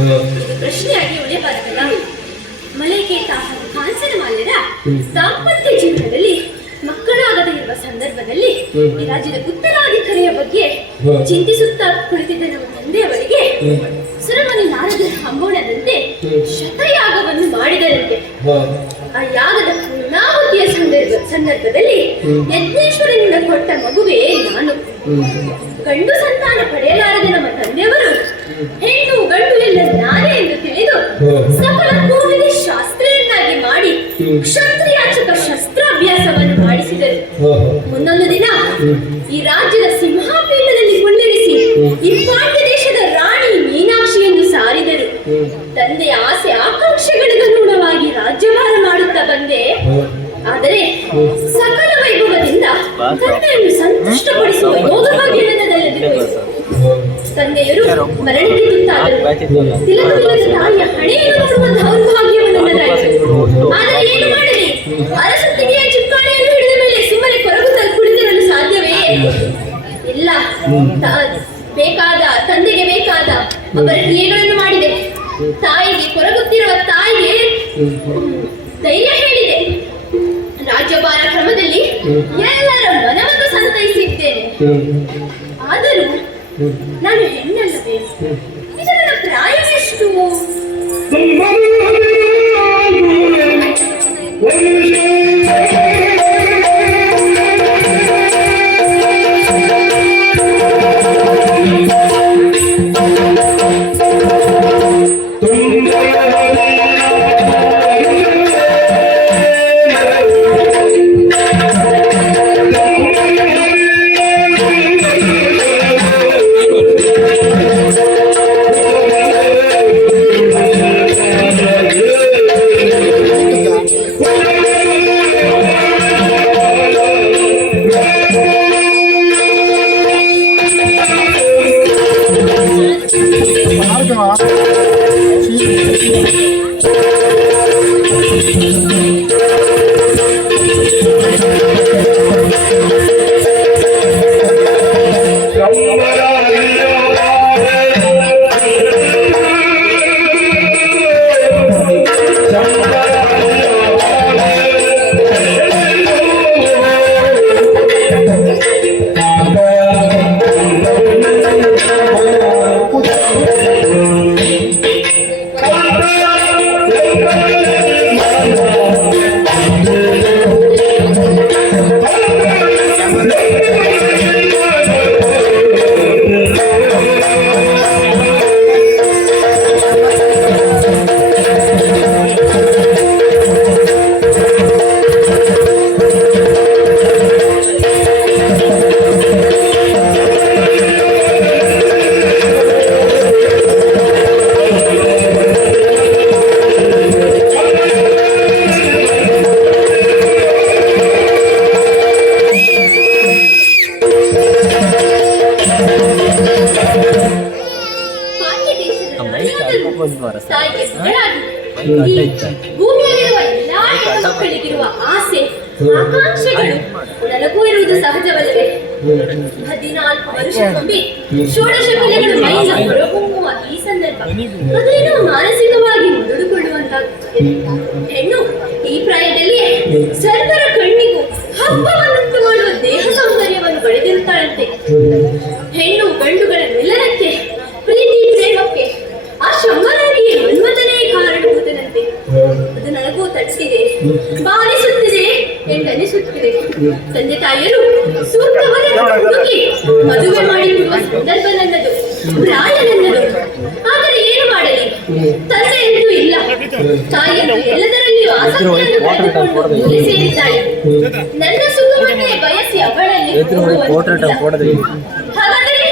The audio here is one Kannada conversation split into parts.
ಇದು ಪ್ರಶ್ನೆಯಾಗಿ ಉಳಿಯಬಾರದಲ್ಲ. ಮಲೈಕೇತ ಹಾಗೂ ಕಾಂಚನ ಮಾಲ್ಯರ ದಾಂಪತ್ಯ ಜೀವನದಲ್ಲಿ ಮಕ್ಕಳಾಗದೇ ಇರುವ ಸಂದರ್ಭದಲ್ಲಿ ಈ ರಾಜ್ಯದ ಉತ್ತರಾಧಿಕಾರಿಯ ಬಗ್ಗೆ ಚಿಂತಿಸುತ್ತಾ ಕುಳಿತಿದ್ದ ನಮ್ಮ ತಂದೆಯವರಿಗೆ ಸುರಮುನಿ ನಾರದರ ಹಂಬೋಣದಂತೆ ಶತಯಾಗವನ್ನು ಮಾಡಿದರಂತೆ. ಆ ಯಾಗದ ಪೂರ್ಣಾಹುತಿಯ ಸಂದರ್ಭದಲ್ಲಿ ಯಜ್ಞೇಶ್ವರನಿಂದ ಕೊಟ್ಟ ಮಗುವೇ ನಾನು. ಗಂಡು ಸಂತಾನ ಪಡೆಯಲಾರದ ನಮ್ಮ ತಂದೆಯವರು ಹೆಣ್ಣು ಗಂಡು ಎಲ್ಲ ನಾನೇ ಎಂದು ತಿಳಿದು ಸಕಲ ಕೂಡಲೇ ಶಾಸ್ತ್ರೀಯನ್ನಾಗಿ ಮಾಡಿ ಕ್ಷತ್ರಿಯಾಚಕ ಶಸ್ತ್ರಾಭ್ಯಾಸವನ್ನು ಮಾಡಿಸಿದರು. ಮುಂದೊಂದು ದಿನ ಈ ರಾಜ್ಯದ ಸಿಂಹಾಪೀಠದಲ್ಲಿ ಕುಳ್ಳಿರಿಸಿ ಈ ಪಾಂಡ್ಯ ದೇಶದ ರಾಣಿ ಮೀನಾಕ್ಷಿಯನ್ನು ಸಾರಿದರು. ತಂದೆಯ ಆಸೆ ಆಕಾಂಕ್ಷೆಗಳಿಗನುಗುಣವಾಗಿ ರಾಜ್ಯಭಾರ ಮಾಡುತ್ತಾ ಬಂದೆ. ಆದರೆ ಸಕಲ ವೈಭವದಿಂದ ತಂದೆಯನ್ನು ಸಂತುಷ್ಟಪಡಿಸುವ ಯೋಗಭಾಗ್ಯನಲ್ಲದಿರುವುದು. ತಂದೆಯರು ಮರಣಕ್ಕೆ ತುತ್ತಾದರು. ತಿಲಕವಿಲ್ಲದ ತಾಯಿಯ ಹಣೆಯನ್ನು ನೋಡುವ ದೌರ್ಭಾಗ್ಯವನ್ನು ನನ್ನದಾಯಿತು. ಆದರೆ ಏನು ಮಾಡಲಿ, ಅರಸೊತ್ತಿಗೆಯ ಚುಕ್ಕಾಣಿಯನ್ನು ಹಿಡಿದ ಮೇಲೆ ಸುಮ್ಮನೆ ಕೊರಗುತ್ತಾ ಕುಳಿತಿರಲು ಸಾಧ್ಯವೇ ಇಲ್ಲ. ತಂದೆಗೆ ಬೇಕಾದ ಅವರ ಕ್ರಿಯೆಗಳನ್ನು ಮಾಡಿದೆ. ತಾಯಿಗೆ ಕೊರಗುತ್ತಿರುವ ತಾಯಿಗೆ ಧೈರ್ಯ ಹೇಳಿದೆ. ರಾಜ್ಯಭಾರ ಕ್ರಮದಲ್ಲಿ ಎಲ್ಲರ ಮನವನ್ನು ಸಂತೈಸಿದ್ದೇನೆ. ಆದರೂ ನಾನು ಹೆಣ್ಣಲ್ಲವೇ? ಇದರ ಪ್ರಾಯವೆಷ್ಟು? ಭೂಮಿಯಲ್ಲಿರುವ ಎಲ್ಲಾ ಮಕ್ಕಳಿಗಿರುವ ಆಸೆ ಆಕಾಂಕ್ಷೆಗಳು ನನಗೂ ಇರುವುದು ಸಹಜವಲ್ಲವೇ? 14 ವರ್ಷ ತುಂಬಿ ಷೋಡಶ ಕಲೆಗಳು ಮೈಯಿಂದ ಹೊರಹೊಮ್ಮುವ ಈ ಸಂದರ್ಭ ಅದನ್ನು ಮಾನಸಿಕವಾಗಿ ಮುದುಡಿಕೊಳ್ಳುವಂತಾಗುತ್ತದೆ. ಹೆಣ್ಣು ಈ ಪ್ರಾಯದಲ್ಲಿಯೇ ಸರ್ವರ ಕಣ್ಣಿಗೂ ಹಬ್ಬವನ್ನುಂಟು ಮಾಡುವ ದೇಹ ಸೌಂದರ್ಯವನ್ನು ಪಡೆದಿರುತ್ತಾಳಂತೆ. ಹೆಣ್ಣು ಗಂಡುಗಳ ಮಿಲನಕ್ಕೆ, ಪ್ರೀತಿ ಪ್ರೇಮಕ್ಕೆ ಆ ಶಂಭರನಿಗೆ ಮನ್ಮಥನೇ ಕಾರಣಭೂತನಂತೆ. ಅದು ನನಗೂ ತಟ್ಟಿದೆ, ಬಾರಿಸುತ್ತಿದೆ ಎಂದನಿಸುತ್ತಿದೆ. ತಂದೆ ತಾಯಿಯರು ಸೂಕ್ತವನ್ನು ಹುಡುಕಿ ಮದುವೆ ಮಾಡಿಕೊಡುವ ಸಂದರ್ಭ ನನ್ನದು, ಪ್ರಾಯ ನನ್ನದು. ಆದರೆ ಏನು ಮಾಡಲಿ, ತಂದೆ ಎಂದೂ ಇಲ್ಲ, ತಾಯಿಯನ್ನು ಎಲ್ಲದರಲ್ಲಿಯೂ ಆಸಕ್ತಿಯನ್ನು ಪಡೆದುಕೊಂಡು ಮೂಲೆ ಸೇರಿದ್ದಾಳೆ. ನನ್ನ ಸುಖವನ್ನೇ ಬಯಸಿ ಅವಳಲ್ಲಿ ಹಾಗಾದರೆ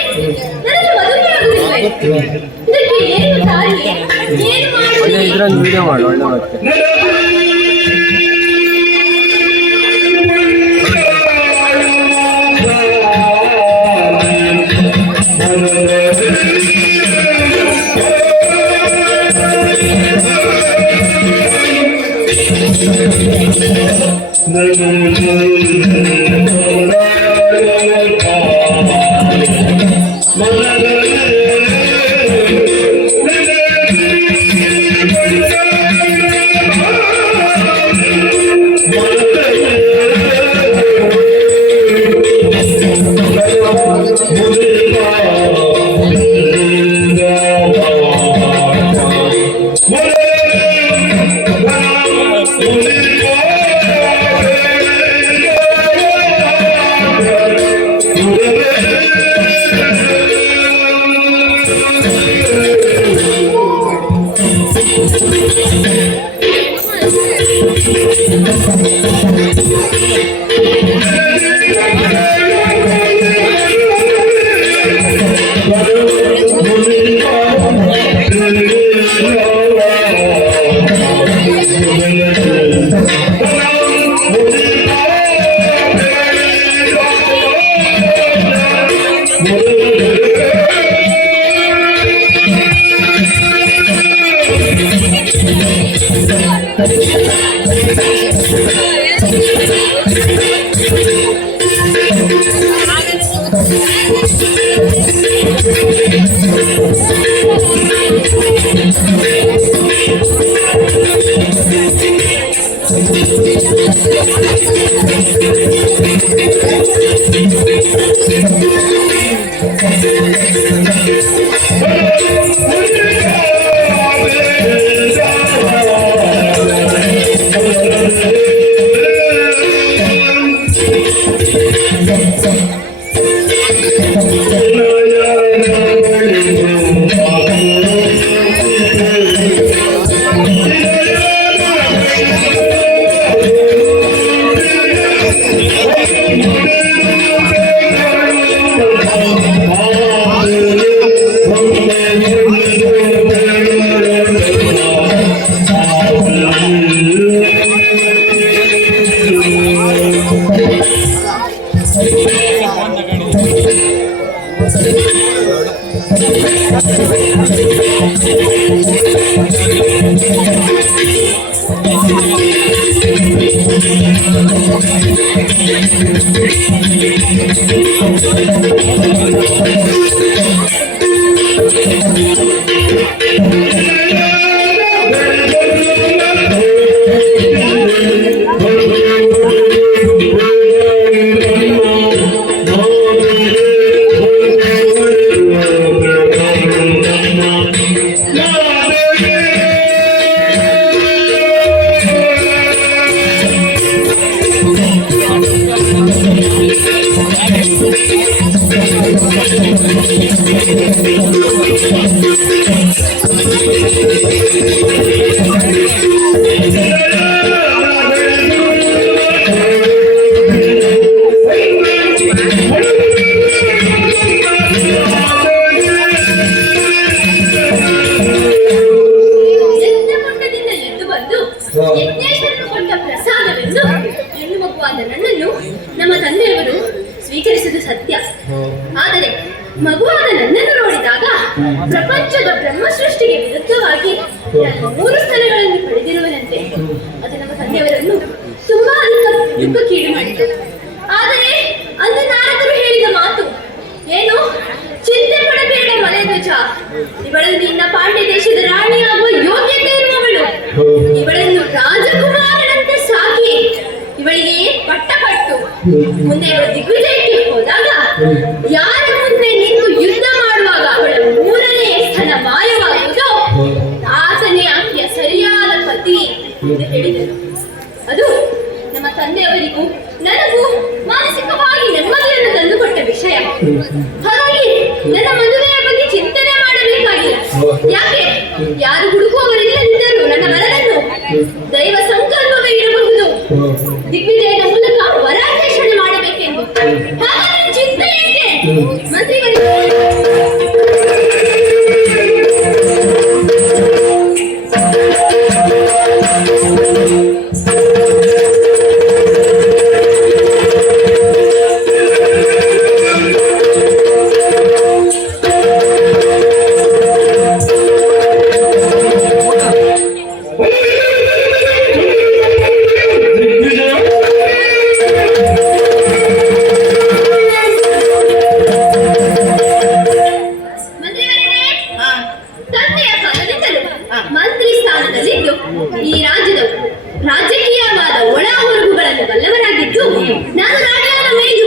ನನಗೆ ಮದುವೆಯಾಗುವುದಿಲ್ಲ. ಇದಕ್ಕೆ ಏನು ದಾರಿ, ಏನು ಮಾಡಲಿ? ಯಜ್ಞೇಶ್ವರನು ಕೊಟ್ಟ ಪ್ರಸಾದವೆಂದು ಹೆಣ್ಣು ಮಗುವಾದ ನನ್ನನ್ನು ನಮ್ಮ ತಂದೆಯವರು ಸ್ವೀಕರಿಸುವುದು ಸತ್ಯ. ಆದರೆ ಮಗುವಾದ ನನ್ನನ್ನು ನೋಡಿದಾಗ ಪ್ರಪಂಚದ ಬ್ರಹ್ಮ ಸೃಷ್ಟಿಗೆ ವಿರುದ್ಧವಾಗಿ 3 ಸ್ಥಳಗಳನ್ನು ಪಡೆದಿರುವನಂತೆ ಅದು ನಮ್ಮ ತಂದೆಯವರನ್ನು ತುಂಬಾ ದುಃಖಕ್ಕೀಡು ಮಾಡಿತು. ಆದರೆ ಅಂದು ನಾರದರು ಹೇಳಿದ ಮಾತು ಏನು, ಚಿಂತೆ ಪಡಬೇಡ ಮಲೆಧ್ವಜ, ಇವಳು ನಿನ್ನ ಪಾಂಡ್ಯ ದೇಶದ ರಾಣಿಯಾಗುವ ಯೋಗ್ಯತೆ ಇರುವವಳು. ಇವಳನ್ನು ರಾಜಕುಮಾರನಂತೆ ಸಾಕಿ ಇವಳಿಗೆ ಪಟ್ಟ ಕಟ್ಟು. ಮುಂದೆ ಇವಳು ದಿಗ್ವಿಜಯಕ್ಕೆ ಹೋದಾಗ ಯಾರ ಮುಂದೆ ನಿಂತು ಯುದ್ಧ ಮಾಡುವಾಗ ಅವಳ 3ನೇ ಸ್ಥಳ ಮಾಯವಾಗುವುದೋ ಆತನೇ ಆಕೆಯ ಸರಿಯಾದ ಪತಿ ಎಂದು ಹೇಳಿದರು. ಅದು ನಮ್ಮ ತಂದೆಯವರಿಗೂ ನನಗೂ ಮಾನಸಿಕವಾಗಿ ನೆಮ್ಮದಿಯನ್ನು ತಂದುಕೊಟ್ಟ ವಿಷಯ. ಹಾಗಾಗಿ ನನ್ನ ಮದುವೆಯ ಬಗ್ಗೆ ಚಿಂತನೆ ಮಾಡಬೇಕಾಗಿಲ್ಲ. ಯಾಕೆ ಯಾರು ಹುಡುಕುವವರಿಲ್ಲದಿದ್ದರೂ ನನ್ನ ವರನನ್ನು ದೈವ ಸಂಕಲ್ಪವೇ ಇರಬಹುದು ದಿಗ್ವಿಜಯದ ಮೂಲಕ ವರಾನ್ವೇಷಣೆ ಮಾಡಬೇಕೆಂದು. ಹಾಗಾಗಿ ಚಿಂತೆ ಏಕೆ ಮಂತ್ರಿಗಳಿಗೆ ಈ ರಾಜ್ಯದ ರಾಜಕೀಯವಾದ ಒಳ ಹೊರಗುಗಳನ್ನು ಬಲ್ಲವರಾಗಿದ್ದು ನಾನು ರಾಣಿಯಾದ ಮೇಲೂ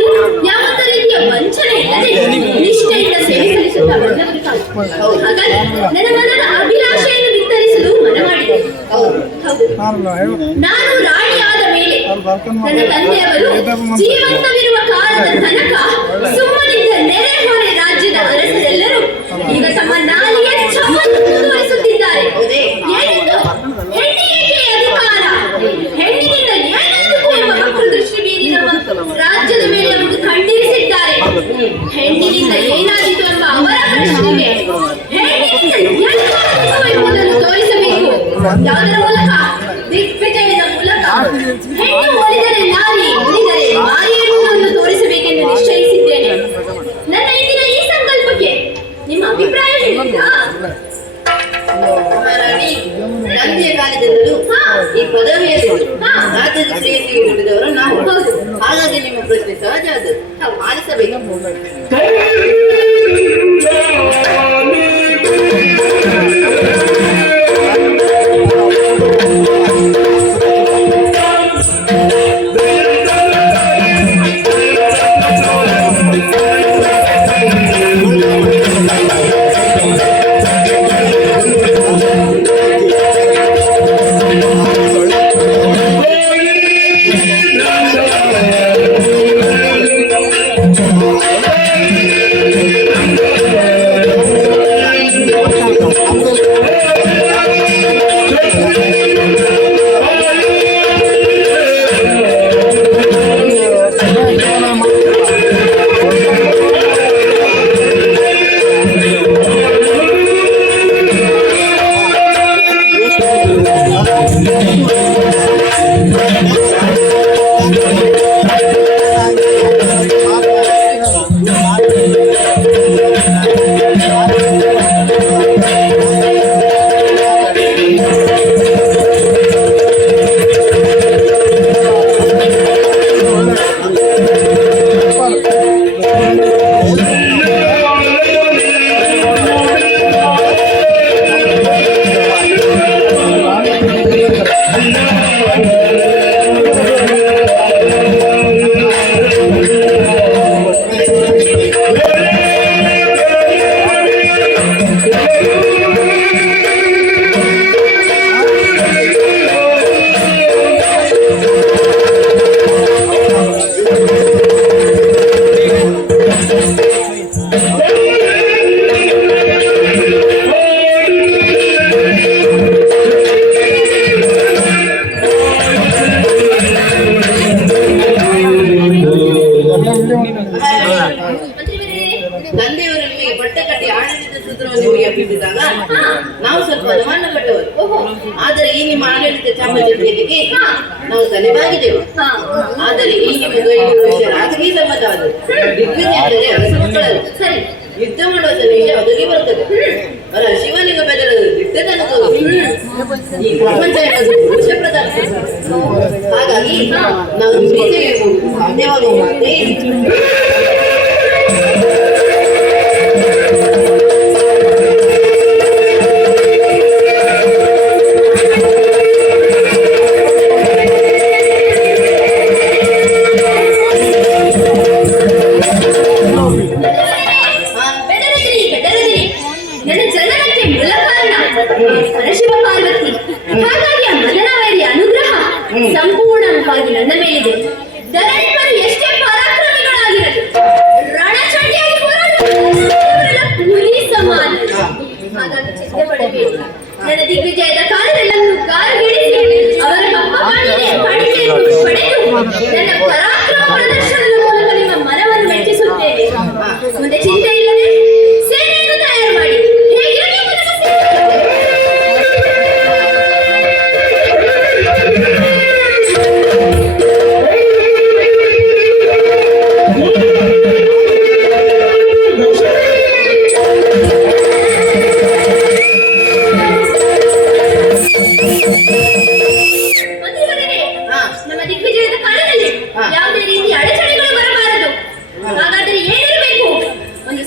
ಯಾವುದೇ ರೀತಿಯ ವಂಚನೆ ಇಲ್ಲದೆ ನಿಷ್ಠೆಯಿಂದ ಸೇವೆ ಸಲ್ಲಿಸುತ್ತಾ ಬಂದವರು ತಾವು. ಹಾಗಾಗಿ ನನ್ನ ಮನದ ಅಭಿಲಾಷೆಯನ್ನು ವಿಸ್ತರಿಸಲು ಮನ ಮಾಡಿದೆ. ಹೌದು, ನಾನು ರಾಣಿಯಾದ ಮೇಲೆ ನನ್ನ ತಂದೆಯವರು ಜೀವಂತವಿರುವ ಕಾಲದ ತನಕ ಸುಮ್ಮನಿದ್ದ ನೆರೆಹೊರೆ ರಾಜ್ಯದ ಅರಸರೆಲ್ಲರೂ ಈಗ ತಮ್ಮ ನಾಲಿಗೆ ಚಮ್ಮನ್ನು ಮುಂದುವರಿಸುತ್ತಿದ್ದಾರೆ. ಹೆಣ್ಣಿಗೆ ಅಧಿಕಾರ, ಹೆಣ್ಣಿನಿಂದ ಯಾವುದರ ಮೂಲಕ? ದಿಗ್ವಿಜಯದ ಮೂಲಕ. ಹೆಣ್ಣು ಒಲಿದರೆ ನಾರಿ, ಉಳಿದರೆ ಮಾರಿ ಎನ್ನುವುದನ್ನು ತೋರಿಸಬೇಕೆಂದು ನಿಶ್ಚಯಿಸಿದ್ದೇನೆ. ನನ್ನ ಇಂದಿನ ಈ ಸಂಕಲ್ಪಕ್ಕೆ ನಿಮ್ಮ ಅಭಿಪ್ರಾಯ ಹೇಳುತ್ತಾ? ಮಹಾರಾಣಿ, ನಂದಿಯ ಕಾಲದಿಂದಲೂ ಈ ಪದವಿಯಲ್ಲಿ ರಾಜ್ಯದ ಶ್ರೇಯಸ್ಸಿಗೆ ದುಡಿದವರು ನಾವು. ಹಾಗಾಗಿ ನಿಮ್ಮ ಪ್ರಶ್ನೆ ಸಹಜ, ಅದು ಆಲಿಸಬೇಕು. ತಂದೆಯವರು ನಿಮಗೆ ಬಟ್ಟೆ ಕಟ್ಟಿ ಆಡಳಿತ ಸೂತ್ರವನ್ನು ನಿಮಗೆ ಅಪ್ಪಿಸಿದಾಗ ನಾವು ಸ್ವಲ್ಪ ಅನುಮಾನ ಪಟ್ಟವರು. ಆದರೆ ಈ ನಿಮ್ಮ ಆಡಳಿತ ಚಾಮರಾಜಪೇಟೆಗೆ ನಾವು ತಲೆಬಾಗಿದೆವು. ಆದರೆ ಈ ನಿಮಗೆ ವಿಷಯ ರಾಜಕೀಯ ಸಂಬಂಧವಾದದ್ದು. ದಿಗ್ವಿಜಯ ಅಂದರೆ ಅರಸ ಮಕ್ಕಳಲ್ಲ. ಸರಿ, ಯುದ್ಧ ಮಾಡುವ ಸನ್ನಿವೇಶ ಒದಗಿ ಬರುತ್ತದೆ. ಅವರ ಶಿವನಿಗೆ ಬೆದರದು ದಿಟ್ಟತನ ಈ ಪ್ರಪಂಚ ಎನ್ನುವುದು ಪುರುಷ ಪ್ರಧಾನ. ಹಾಗಾಗಿ ನಾವು ಸಾಧ್ಯವಾಗುವ ಮಾತೆ ಶಿವ ಪಾರ್ವತಿ. ಹಾಗಾಗಿ ಆ ಮದನವೈರಿ ಅನುಗ್ರಹ ಸಂಪೂರ್ಣವಾಗಿ ನನ್ನ ಮೇಲಿದೆ. ಧರಣಿಪರು ಎಷ್ಟೇ ಪರಾಕ್ರಮಿಗಳಾಗಿರಲಿ, ರಣಚಂಡಿಯಾಗಿ ಹುಲಿ ಸಮಾನ. ಹಾಗಾಗಿ ಚಿಂತೆ ಪಡಬೇಡಿ. ನನ್ನ ದಿಗ್ವಿಜಯದ ಕಾಲದಲ್ಲೂ ಗಾರುಗಿಳಿಸಿ ಅವರ ಪಡೆದು ನನ್ನ ಪರಾಕ್ರಮ ಪ್ರದರ್ಶನದ ಮೂಲಕ ನಿಮ್ಮ ಮನವನ್ನು ಮೆಚ್ಚಿಸುತ್ತೇನೆ. ಮುಂದೆ ಚಿಂತೆ ಇಲ್ಲದೆ ಸೇನೆಯನ್ನು ತಯಾರು ಮಾಡಿ. ಹೇಗೆ ನಮ್ಮ ದಿಗ್ವಿಜಯದ ಕಾಲದಲ್ಲಿ ಯಾವುದೇ ರೀತಿಯ ಅಡಚಣೆಗಳು ಬರಬಾರದು. ಹಾಗಾದರೆ ಏನಿರಬೇಕು? ಒಂದು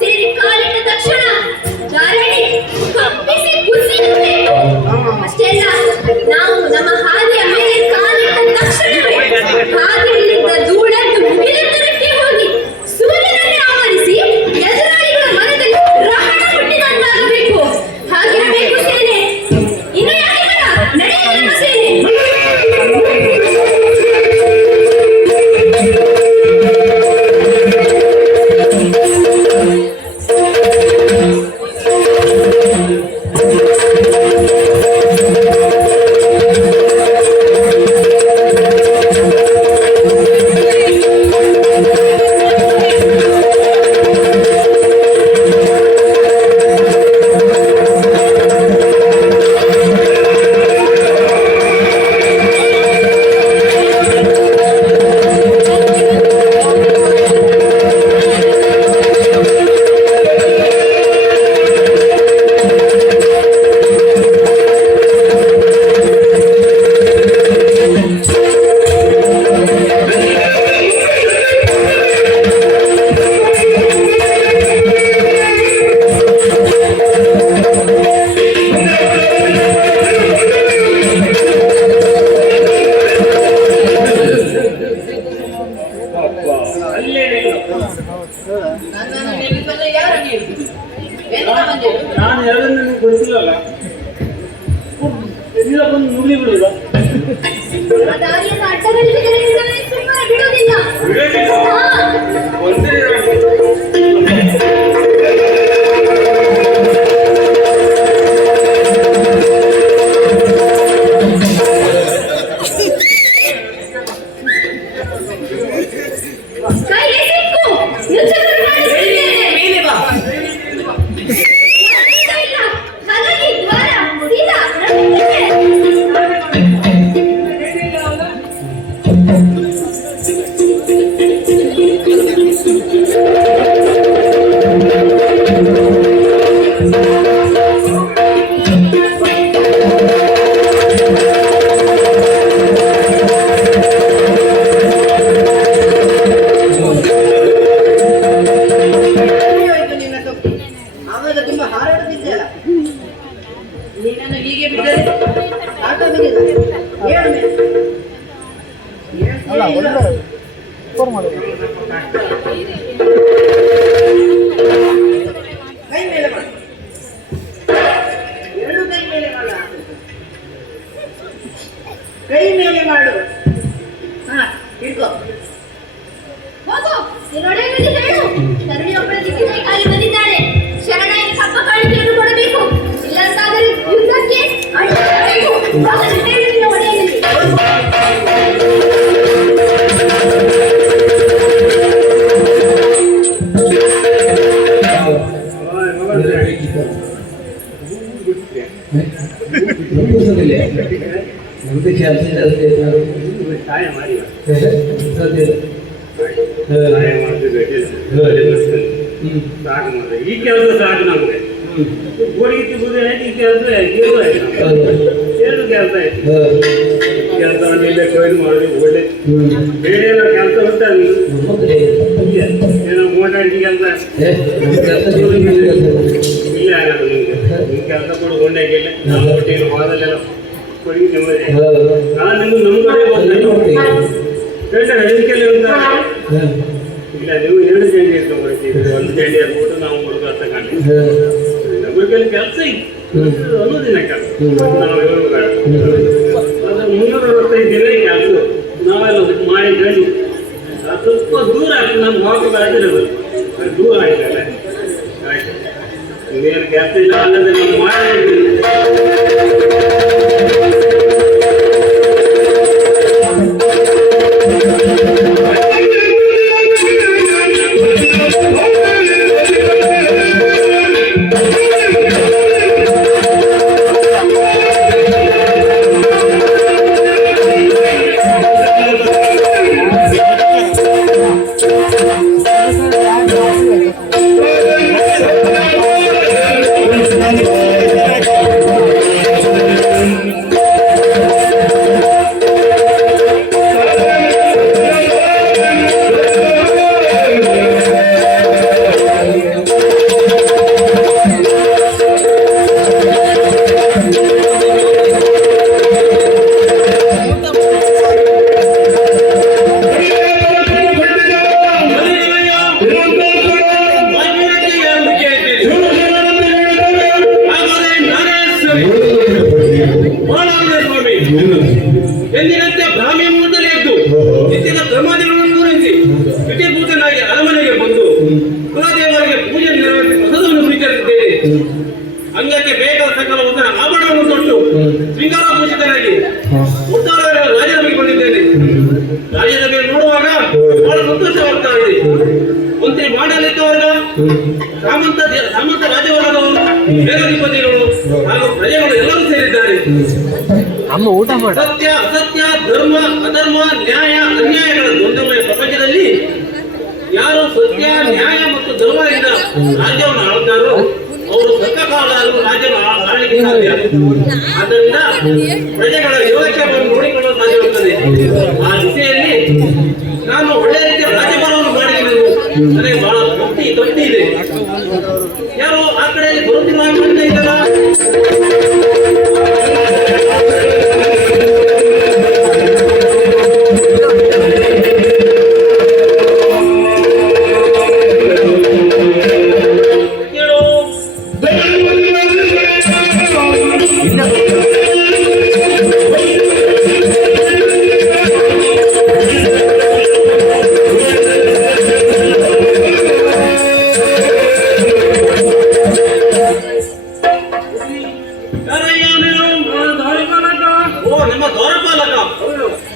ಸೇರಿ ಕಾಲಿಟ್ಟ ತಕ್ಷಣ ಧರಣಿ ಕಂಪಿಸಿ ಕುಸಿಯಬೇಕು. ಅಷ್ಟೇ ಅಲ್ಲ, ನಾವು ನಮ್ಮ ಹಾದಿಯ ಮೇಲೆ ಕಾಲಿಟ್ಟ ತಕ್ಷಣವೇ ಹಾದಿಯಲ್ಲಿದ್ದ ಧೂಳನ್ನು ಮುಗಿಲೆತ್ತರಕ್ಕೆ ಹೋಗಿ ಸೂರ್ಯನನ್ನೇ ಆವರಿಸಿ ಎದುರಾಳಿಗಳ ಮನದಲ್ಲಿ ರಹಣ ಹುಟ್ಟಿದಂತಾಗಬೇಕು. ಹಾಗಿರಬೇಕು ಸೇನೆ. ಇನ್ನು ಯಾರಿಗರ ನಡೆಯಬೇಕು ಸೇನೆ. ನನ್ನನ್ನು ನೆನೆಸಲು ಯಾರು ನೀವು? ಎಂತ ಬಂದಿರು? ನಾನು ಯಾರನ್ನು ನಿನಗೆ ಗೊತ್ತಿಲ್ಲಲ್ಲ. ಇಲ್ಲ ಬಂದು ನುಗ್ಲಿ ಬಿಡುವ. ಆ ದಾರಿಯನ್ನು ಅಡ್ಡಗಟ್ಟಿದರೆ ನಿನ್ನನ್ನು ಸುಮ್ಮನೆ ಬಿಡುವುದಿಲ್ಲ. ಒಂದೇ ಕೈಗೆ ಸಿಕ್ಕು ನುಚ್ಚನ್ನು ಮಾಡಿಸಿದ್ದೇನೆ. ಮೇಲೆ ಬಾ. ಇಲ್ಲ, ಹಾಗಾಗಿ ದ್ವಾರ ಸೀದಾ ನಡುವಿದೆ. ಆಯ್ತು ನಿನ್ನ ತಪ್ಪು. ಆವಾಗ ತುಂಬಾ ಹಾರಾಡುತ್ತಿದ್ದೆಯಲ್ಲ. ನಿನ್ನನ್ನು ಹೀಗೆ ಬಿಟ್ಟರೆ ಸಾಕಾಗುವುದಿಲ್ಲ. ಹೇಳು ಮೇಲೆ. ಕೈ ಮೇಲೆ ಮಾಡು. ಎರಡು ಕೈ ಮೇಲೆ ಮಾಡು. ಕೈ ಮೇಲೆ ಮಾಡು. ಹಾ, ಹಿಡ್ಕೋ. ಹೋಗು, ನಿನ್ನೊಡೆಯನಿಗೆ ಹೇಳು. ತರುಣಿಯೊಬ್ಬಳ ದಿಕ್ಕಿನ ಕಾಲಿ ಬಂದಿದ್ದಾಳೆ. ಶರಣಾಗಿ ಕಪ್ಪ ಕಾಣಿಕೆಯನ್ನು ಕೊಡಬೇಕು. ಇಲ್ಲಂತಾದರೆ ಯುದ್ಧಕ್ಕೆ ಅಡ್ಡಬೇಕು. ಹೋಗಲು ಹೇಳು ನಿನ್ನ ಒಡೆಯನಿಗೆ. ಸಹಾಯ ಮಾಡಿ ಸಾಕು ಮಾತ್ರ. ಈ ಕೆಲಸ ಸಾಕು ನಮಗೆ. ಗೋಡಿಗೆ ತಿಂಬುದು ಆಯ್ತು, ಈ ಕೆಲಸ ಎರಡು ಕೆಲಸ ಆಯ್ತು. ಕೆಲಸ ಮೇಲೆ ಕೊಯ್ದು ಮಾಡೋದು ಒಳ್ಳೆ. ಬೇರೆ ಏನೋ ಕೆಲಸ ಉಂಟ ಏನೋ ಮೋಟಾರಿಗೆ ಕೆಲಸ ಇಲ್ಲ ಆಗಲ್ಲ ನಿಮ್ಗೆ. ನಿಮ್ ಕೆಲಸ ಕೊಡು ಗೊಂಡಾಗಿಲ್ಲ. ನಾವು ಒಟ್ಟಿಗೆ ಹೋದಲ್ಲೆಲ್ಲ ಕೊಡಿ ನೆಮ್ಮದಿ. ನಾನು ನಿಮ್ಗೆ ನಮ್ಗಡೆ ಹೋಗ್ತೇನೆ. ಅದಕ್ಕೆಲ್ಲ ಉಂಟ ಇಲ್ಲ, ನೀವು ಎರಡು ಜಂಡಿ ಇಟ್ಕೊಂಡ್ಬಿಡ್ತೀವಿ. ಒಂದು ಜಂಡಿ ಹಾಕ್ಬಿಟ್ಟು ನಾವು ಹುಡುಗ ಅಂತ ಕಾಣಿ ನಮಗೆಲ್ಲ ಕೆಲಸ ಇತ್ತು ಅನ್ನೋದಿನ ಕೆಲಸ. ನಾವು ಅದು 365 ದಿನ ಕೆಲಸ ನಾವೆಲ್ಲ ಮಾಡಿ ಗಂಡು ಸ್ವಲ್ಪ ದೂರ ಆಗ್ತದೆ. ನಮ್ಮ ಹೋಗಬೇಕಾದ್ರೆ ದೂರ ಆಯ್ತಲ್ಲ. ಆಯ್ತು, ಇನ್ನೇನು ಕೆಲಸ ಇಲ್ಲ ಅನ್ನೋದೇ ನಾವು ಮಾಡಿ ಕುಲದೇವರಿಗೆ ಪೂಜೆ ನೆರವೇರಿಸಿ ಪ್ರಸಾದವನ್ನು ಸ್ವೀಕರಿಸಿದ್ದೇವೆ. ಅಂಗಕ್ಕೆ ಬೇಕಾದ ಸಕಲ ಆಭರಣವನ್ನು ತೊಟ್ಟು ಶೃಂಗಾರಭೂಷಿತರಾಗಿ ಉತ್ತಾರ ರಾಜಸಭೆಗೆ ಬಂದಿದ್ದೇನೆ. ರಾಜಸಭೆಯನ್ನು ನೋಡುವಾಗ ಬಹಳ ಸಂತೋಷವಾಗ್ತಾ ಇದೆ. ಮಂತ್ರಿ ಮಾಡಲಿದ್ದವರ್ಗ, ಸಾಮಂತ ರಾಜವರ್ಗದವರು, ಸೇನಾಧಿಪತಿಗಳು ಹಾಗೂ ಪ್ರಜೆಗಳು ಎಲ್ಲರೂ ಸೇರಿದ್ದಾರೆ. ಸತ್ಯ ಅಸತ್ಯ, ಧರ್ಮ ಅಧರ್ಮ, ನ್ಯಾಯ ಅನ್ಯಾಯಗಳ ದ್ವಂದ್ವಮಯ ಪ್ರಪಂಚದಲ್ಲಿ ಯಾರು ಸತ್ಯ ನ್ಯಾಯ ಮತ್ತು ಧರ್ಮದಿಂದ ರಾಜ್ಯವನ್ನು ಆಳುತ್ತಾರೋ ಅವರು ಸತ್ಯಕಾಲ ರಾಜ್ಯವನ್ನು ಆಳಲಿಕ್ಕೆ ಸಾಧ್ಯ. ಆದ್ದರಿಂದ ಪ್ರಜೆಗಳ ಯೋಗಕ್ಷೇಮವನ್ನು ನೋಡಿಕೊಳ್ಳಲು ಸಾಧ್ಯವಾಗುತ್ತದೆ. ಆ ದಿಸೆಯಲ್ಲಿ ನಾನು ಒಳ್ಳೆಯ ರೀತಿಯ ರಾಜ್ಯಭಾರವನ್ನು ಮಾಡಿದ್ದೇನೆ. ನನಗೆ ಬಹಳ ತೃಪ್ತಿ ಇದೆ. ಯಾರು ಆ ಕಡೆಯಲ್ಲಿ ಬರುತ್ತಿಲ್ಲ ಅಂತ ಇದ್ದಲ್ಲ.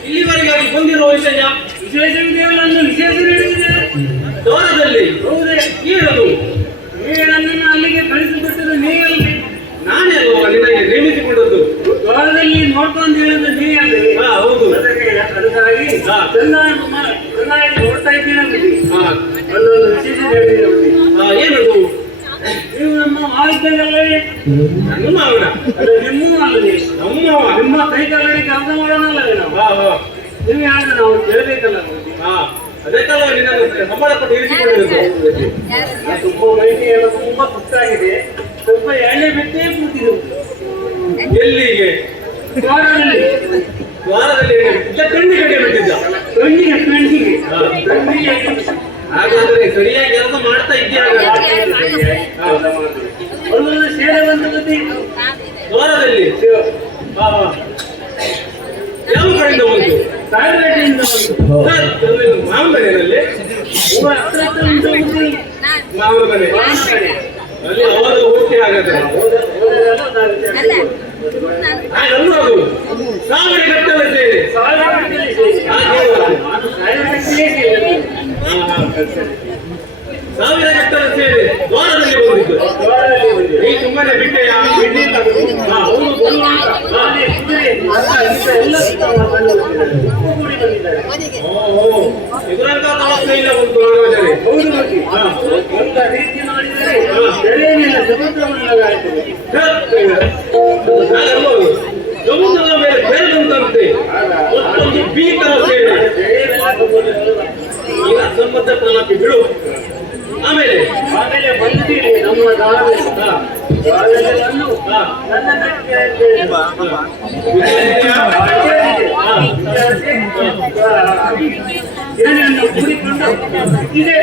ಇಲ್ಲಿವರೆಗಾಗಿ ಬಂದಿರುವ ವಿಷಯ ದೂರದಲ್ಲಿ ಹೇಳದು ನನ್ನನ್ನು ಅಲ್ಲಿಗೆ ಕಳಿಸಿಬಿಟ್ಟದ್ದು ನೀವಲ್ಲಿ. ನಾನೇ ಅಲ್ವಾ ನಿನಗೆ ನೇಮಿಸಿಕೊಂಡದ್ದು. ದ್ವಾರದಲ್ಲಿ ನೋಡ್ಕೊಂಡು ಹೇಳಿದ್ದು ನೀವೇ. ಹೌದು. ಅದಕ್ಕಾಗಿ ಚೆನ್ನಾಗಿ ನೋಡ್ತಾ ಇದ್ದೀನಿ. ಅಲ್ಲೊಂದು ವಿಶೇಷ ಹೇಳಿದೆ. ಏನದು? ನೀವು ನಮ್ಮ ಆಯುಧಗಳೇ ನನ್ನ ಮಾವನ ಅದು ನಿಮ್ಮ ಅಲ್ಲದೆ ನಿಮ್ಮ ಕೈ ಕಾಲಕ್ಕೆ ಅರ್ಥ ಮಾಡೋಣಲ್ಲ ನಾವು. ನೀವು ಹೇಳಿದ್ರೆ ನಾವು ಕೇಳಬೇಕಲ್ಲ. ಅದಕ್ಕೆಲ್ಲ ನಿನ್ನ ಸಂಬಳ ಕೊಟ್ಟು ಇರಿಸಿಕೊಂಡಿರೋದು. ತುಂಬಾ ಮೈಟಿ ಎಲ್ಲ ತುಂಬಾ ಸುತ್ತಾಗಿದೆ. ಸ್ವಲ್ಪ ಎಣ್ಣೆ ಬಿಟ್ಟೇ ಕೂತಿದ್ರು. ಎಲ್ಲಿಗೆ? ದ್ವಾರದಲ್ಲಿ ಕಣ್ಣಿಗೆ ಕಡೆ ಬಿಟ್ಟಿದ್ದ. ಕಣ್ಣಿಗೆ ಹಾಗಾದ್ರೆ ಸರಿಯಾಗಿ ಕೆಲಸ ಮಾಡ್ತಾ ಇದ್ದೀಯ. ಅಲ್ಲೊಂದು ಸೇರೆ ಬಂದ ಗತಿ ದ್ವಾರದಲ್ಲಿ ಯಾವ ಕಡೆಯಿಂದ ಬಂತು? ಕಾಯಿಲೆಯಿಂದ ಬಂದು ಮಾವನ ಮನೆಯಲ್ಲಿ ಹತ್ರ ಉಂಟು. ಮಾವನ ಮನೆ ಅಲ್ಲಿ ಅವರ ಓಕೆ ಆಗತ್ತೆ. ಅನ್ನೋದು ಸಾವಿರ ಕಟ್ಟಲ ಸೇರಿ ಸಾವಿರ ಕಟ್ಟಲ ಸೇರಿ ದ್ವಾರದಲ್ಲಿ ಬಂದಿದ್ದು. ಈ ಸುಮ್ಮನೆ ಬಿಟ್ಟೆಯ ಇದರಂತ ಸಮಸ್ಯೆ ಇಲ್ಲ ಬಂತು. ರೀತಿ ನೋಡಿದರೆ ಬೆಳೆಯಲಿಲ್ಲ. ಸಮುದ್ರದ ಮೇಲೆ ಬೆಳೆದಂತೆ ಮತ್ತೊಂದು ಭೀಕರ ಸೇನೆ. ಈಗ ಸಂಬಂಧ ಪ್ರಲಾಪಿ ಬಿಡು. ಆಮೇಲೆ ಬಂದಿದ್ದೀರಿ ನಮ್ಮ ಏನನ್ನು ಕೂಡಿಕೊಂಡು ಇದೇ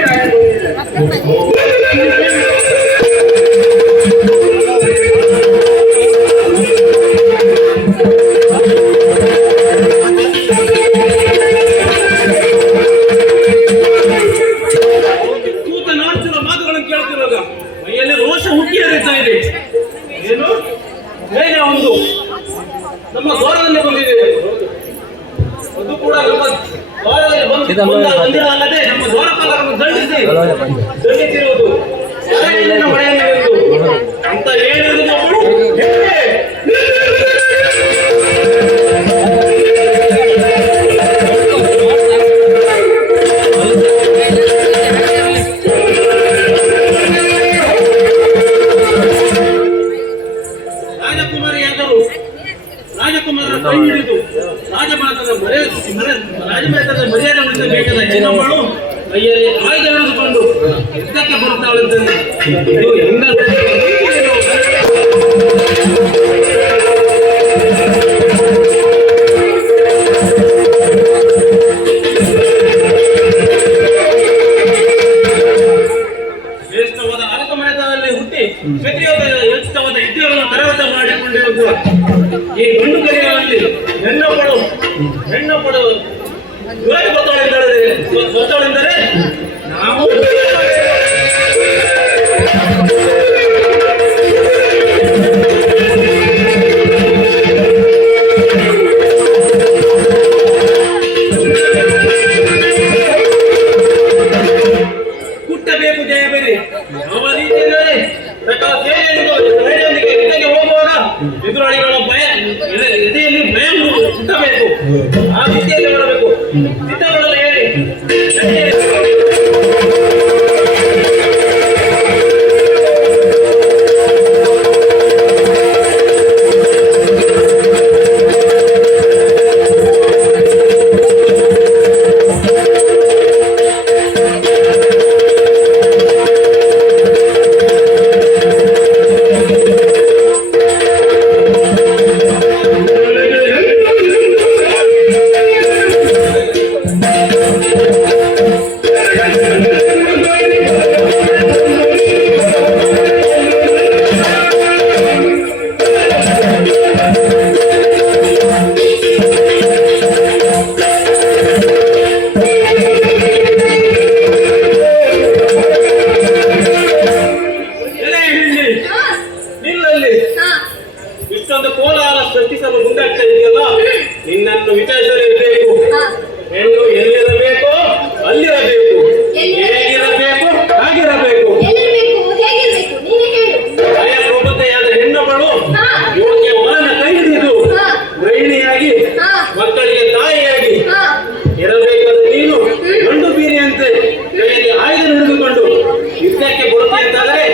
ಮೈಯಲ್ಲಿ ರೋಷ ಹುಟ್ಟಿ ಹರಿತಾ ಇದೆ. ಏನು ಬೇಗ ಒಂದು ನಮ್ಮ ದ್ವಾರದಲ್ಲಿ ಬಂದಿದೆ. ಅದು ಕೂಡ ನಮ್ಮ ದ್ವಾರದಲ್ಲಿ ಬಂದಿರಲ್ಲದೆ ನಮ್ಮ ದ್ವಾರಪಾಲಕರನ್ನು ದಂಡಿಸಿರುವುದು ಅಂತ ಹೇಳಿದ್ರು ನಾವು. ರಾಜಕುಮಾರರ ಕೈ ಹಿಡಿದು ರಾಜಮನೆತನದ ಮರ್ಯಾದೆ ಉಳಿಸಬೇಕಾದ ಹೆಣ್ಣಮ್ಮಳು ಕೈಯಲ್ಲಿ ಆಯುಧ ಹಿಡಿದುಕೊಂಡು ಯುದ್ಧಕ್ಕೆ ಬರುತ್ತಾಳೆಂದರೆ ಇದು ಹೆಂಗ ಶ್ರೇಷ್ಠವಾದ ಅರಕಮನೆತನದಲ್ಲಿ ಹುಟ್ಟಿ ಶ್ರೇಷ್ಠವಾದ ಯುದ್ಧಗಳನ್ನು ಕರಗತ ಮಾಡಿಕೊಂಡಿರುವ ಈ ಗಂಡು ಕರೆಯಲ್ಲಿ ಹೆಣ್ಣೊಬ್ಬಳು ಗೊತ್ತಾಳೆಂದರೆ ನಾವು ಕುಟ್ಟಬೇಕು ಜಯ ಬೇರೆ ಯಾವ ರೀತಿಯಲ್ಲಿ ಧೈರ್ಯದೊಂದಿಗೆ ಯುದ್ಧಕ್ಕೆ ಹೋಗುವಾಗ ಎದುರಾಳಿಗಳ ಭಯ ಎದೆಯಲ್ಲಿ ಭಯ ಹುಟ್ಟಬೇಕು. ಆ ರೀತಿಯಲ್ಲಿ ಮಾಡಬೇಕು. ಸಿದ್ಧಗೊಳ್ಳಲು ಹೇಳಿ. ಇಷ್ಟೊಂದು ಕೋಲಾಹಲ ಸೃಷ್ಟಿಸಲು ಮುಂದಾಗ್ತಾ ಇದೆಯಲ್ಲ, ನಿನ್ನನ್ನು ವಿಚಾರಿಸಲೇಬೇಕು. ಹೆಣ್ಣು ಎಲ್ಲಿರಬೇಕು ಅಲ್ಲಿರಬೇಕು, ಹೇಗಿರಬೇಕು ಹಾಗಿರಬೇಕು. ಆಯಾ ಪ್ರಬುದ್ಧೆಯಾದ ಹೆಣ್ಣುಗಳು ಯೋಗ್ಯ ವರನ ಕೈ ಹಿಡಿದು ಗೃಹಿಣಿಯಾಗಿ ಮಕ್ಕಳಿಗೆ ತಾಯಿಯಾಗಿ ಇರಬೇಕಾದ ನೀನು ಗಂಡು ಬೀರಿಯಂತೆ ಕೈಯಲ್ಲಿ ಆಯುಧ ಹಿಡಿದುಕೊಂಡು ಯುದ್ಧಕ್ಕೆ ಬರುತ್ತೆಂತಾದರೆ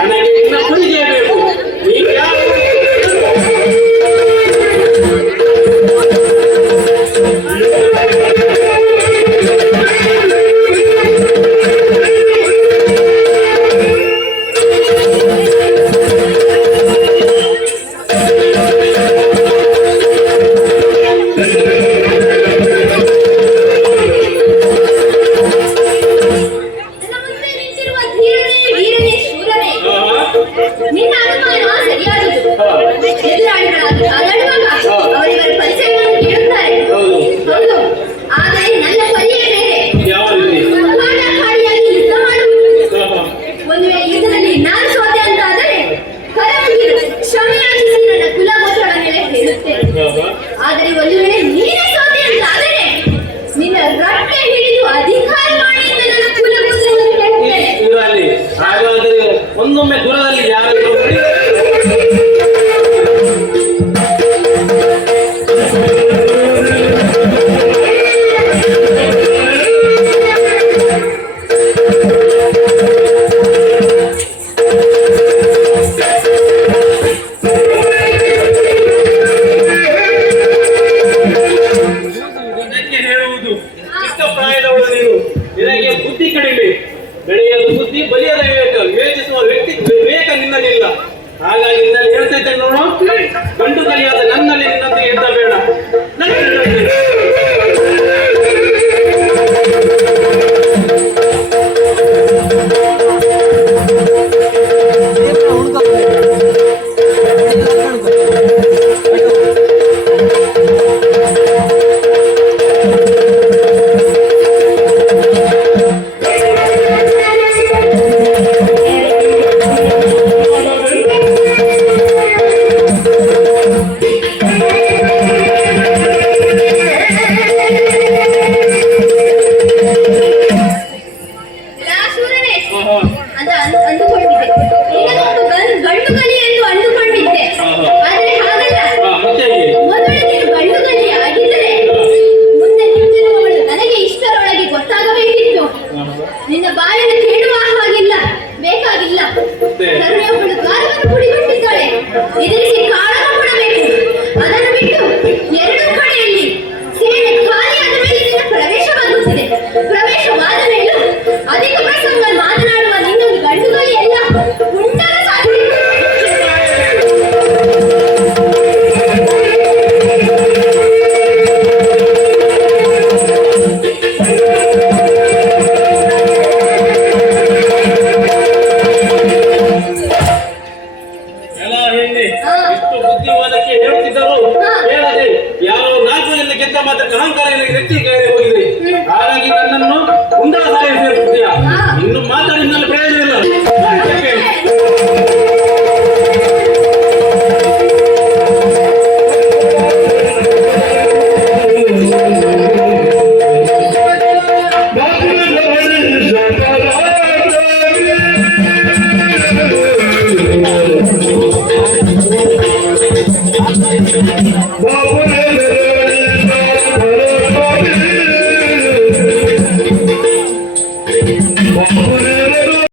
ನನಗೆ ಇನ್ನ ಪರಿಚಯ ಬೇಕು. ನೀವು ಯಾರು ಆದರೆ ಒಂದು ವೇಳೆ ನೀನೇ ಸೋತೆ ಅಂತಾದರೆ ನಿನ್ನ ರಟ್ಟೆ ಹಿಡಿದು ಅಧಿಕಾರ ಮಾಡಿ ಅಂತ ನನ್ನ ಕುಲಗೋತ್ರವನ್ನು ಹೇಳುತ್ತೇನೆ. ಹಾಗಾದರೆ ಒಂದೊಮ್ಮೆ ದೂರದಲ್ಲಿ ಯಾರು ನಿನಗೆ ಬುದ್ಧಿ ಕಡಿಮೆ, ಬೆಳೆಯದ ಬುದ್ಧಿ ಬಲಿಯದ ವಿವೇಕ, ವಿವೇಚಿಸುವ ವ್ಯಕ್ತಿ ವಿವೇಕ ನಿನ್ನಲ್ಲಿಲ್ಲ. ಹಾಗಾಗಿ ನಿನ್ನಲ್ಲಿ ಹೇಳ್ತಾ ಇದ್ದೇನೆ ನೋಡು, ಗಂಡು ಕಲಿಯಾದ ನನ್ನಲ್ಲಿ ನಿನ್ನಂತೆ ಎದ್ದ ಬೇಡ. ನಿನ್ನ ಬಾಯನ್ನು ಕೇಳುವ ಹಾಗಿಲ್ಲ, ಬೇಕಾಗಿಲ್ಲ. ಕರುಣೆಯೊಬ್ಬಳು ದ್ವಾರವನ್ನು ಕುಡಿಬಿಟ್ಟಿದ್ದಾಳೆ, ಎದುರಿಸಿ ಕಾಳಗ ಕೊಡಬೇಕು. ಅದನ್ನು ಬಿಟ್ಟು ಎರಡು ಕಡೆಯಲ್ಲಿ ಸೇನೆ ಖಾಲಿಯಾದ ಮೇಲೆ ನಿನ್ನ ಪ್ರವೇಶವಾಗುತ್ತಿದೆ. ಪ್ರವೇಶವಾದ ಮೇಲೂ ಅಧಿಕ ಪ್ರಸಂಗ